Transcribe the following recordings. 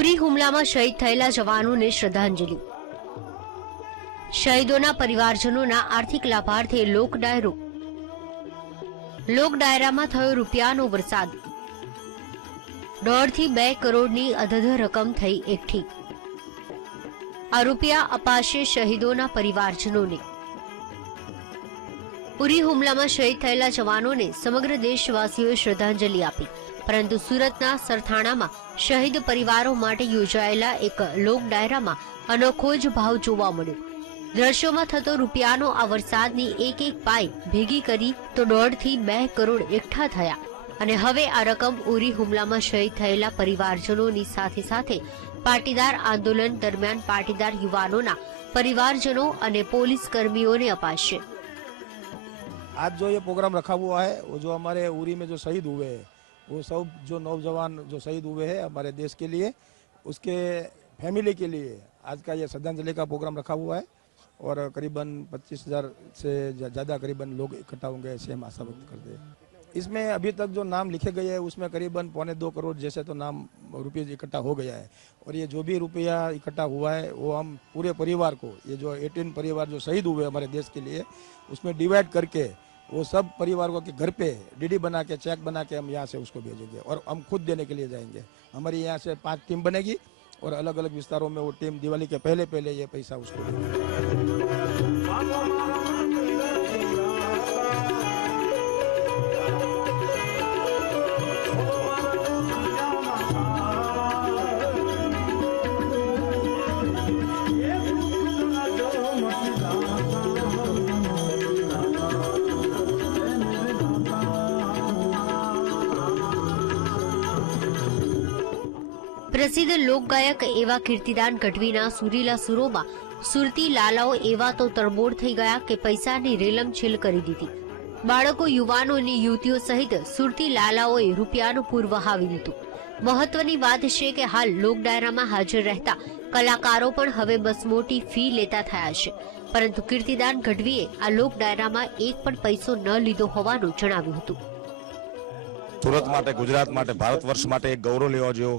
ઉરી હુમલામાં શહીદ થયેલા જવાનોને શ્રદ્ધાંજલિ। શહીદોના પરિવારજનોના આર્થિક લાભાર્થે લોક ડાયરામાં થયો રૂપિયાનો વરસાદ। 1.5 થી 2 કરોડની અધધ રકમ થઈ એકઠી। આ રૂપિયા અપાશે શહીદોના પરિવારજનોને। ઉરી હુમલામાં શહીદ થયેલા જવાનોને સમગ્ર દેશવાસીઓએ શ્રદ્ધાંજલિ આપી, પરંતુ સુરતના સરથાણામાં શહીદ પરિવારો માટે યોજાયેલા એક લોક ડાયરામાં અનોખો જ ભાવ જોવા મળ્યો। દ્રશ્યોમાં થતો રૂપિયાનો આ વરસાદની એક પાઈ ભેગી કરી તો 1.5 થી 2 કરોડ એકઠા થયા અને હવે આ રકમ ઉરી હુમલામાં શહીદ થયેલા પરિવારજનોની સાથે સાથે પાટીદાર આંદોલન દરમિયાન પાટીદાર યુવાનોના પરિવારજનો અને પોલીસ કર્મીઓને અપાશે। आज जो ये प्रोग्राम रखा हुआ है वो जो हमारे उरी में जो शहीद हुए हैं वो सब जो नौजवान जो शहीद हुए हैं हमारे देश के लिए, उसके फैमिली के लिए आज का ये श्रद्धांजलि का प्रोग्राम रखा हुआ है और करीबन 25,000 से ज़्यादा करीबन लोग इकट्ठा होंगे ऐसे हम आशा व्यक्त करते हैं। इसमें अभी तक जो नाम लिखे गए हैं उसमें करीबन 1.25 करोड़ जैसे तो नाम रुपये इकट्ठा हो गया है और ये जो भी रुपया इकट्ठा हुआ है वो हम पूरे परिवार को, ये जो 18 परिवार जो शहीद हुए हमारे देश के लिए, उसमें डिवाइड करके वो सब परिवारों के घर पे डीडी बना के चेक बना के हम यहाँ से उसको भेजेंगे और हम खुद देने के लिए जाएंगे। हमारी यहाँ से 5 टीम बनेगी और अलग अलग विस्तारों में वो टीम दिवाली के पहले ये पैसा उसको देंगे। પ્રસિદ્ધ લોકગાયક એવા કીર્તિદાન ગઢવીના સુરીલા સુરોમાં સુરતી લાલાઓ એવા તો તરબોળ થઈ ગયા કે પૈસાની રેલમછેલ કરી દીધી। બાળકો, યુવાનો અને યુવતીઓ સહિત સુરતી લાલાઓએ રૂપિયાનું પૂર વહાવી દીધું। મહત્વની વાત છે કે હાલ લોક ડાયરામાં હાજર રહેતા કલાકારો પણ હવે બસ મોટી ફી લેતા થયા છે, પરંતુ કીર્તિદાન ગઢવીએ આ લોક ડાયરામાં એક પણ પૈસો ન લીધો હોવાનું જણાવ્યું હતું। સુરત માટે, ગુજરાત માટે, ભારત વર્ષ માટે એક ગૌરવ લેવા જેવો,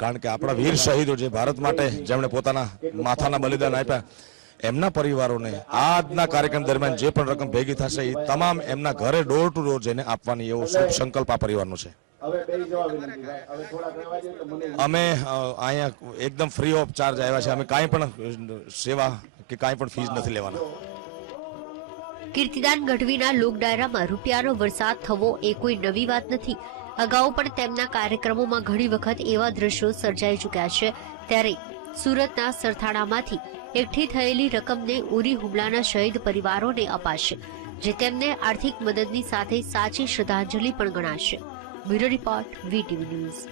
કારણ કે આપણા વીર શહીદો જે ભારત માટે જેમણે પોતાના માથાના બલિદાન આપ્યા, એમના પરિવારોને આજના કાર્યક્રમ દરમિયાન જે પણ રકમ ભેગી થશે એ તમામ એમના ઘરે ડોર ટુ ડોર જઈને આપવાની એવો શુભ સંકલ્પ આ પરિવારનો છે। અમે અહીંયા એકદમ ફ્રી ઓફ ચાર્જ આવ્યા છે, અમે કાંઈ પણ સેવા કે કાંઈ પણ ફીસ નથી લેવાના। કીર્તિદાન ગઢવીના લોક ડાયરામાં રૂપિયાનો વરસાદ થવો એ કોઈ નવી વાત નથી। અગાઉ પણ તેમના કાર્યક્રમોમાં ઘણી વખત એવા દ્રશ્યો સર્જાઈ ચૂક્યા છે, ત્યારે સુરતના સરથાણામાંથી એકઠી થયેલી રકમને ઉરી હુમલાના શહીદ પરિવારોને અપાશે, જે તેમને આર્થિક મદદની સાથે સાચી શ્રદ્ધાંજલિ પણ ગણાશે। Bureau report, VTV news.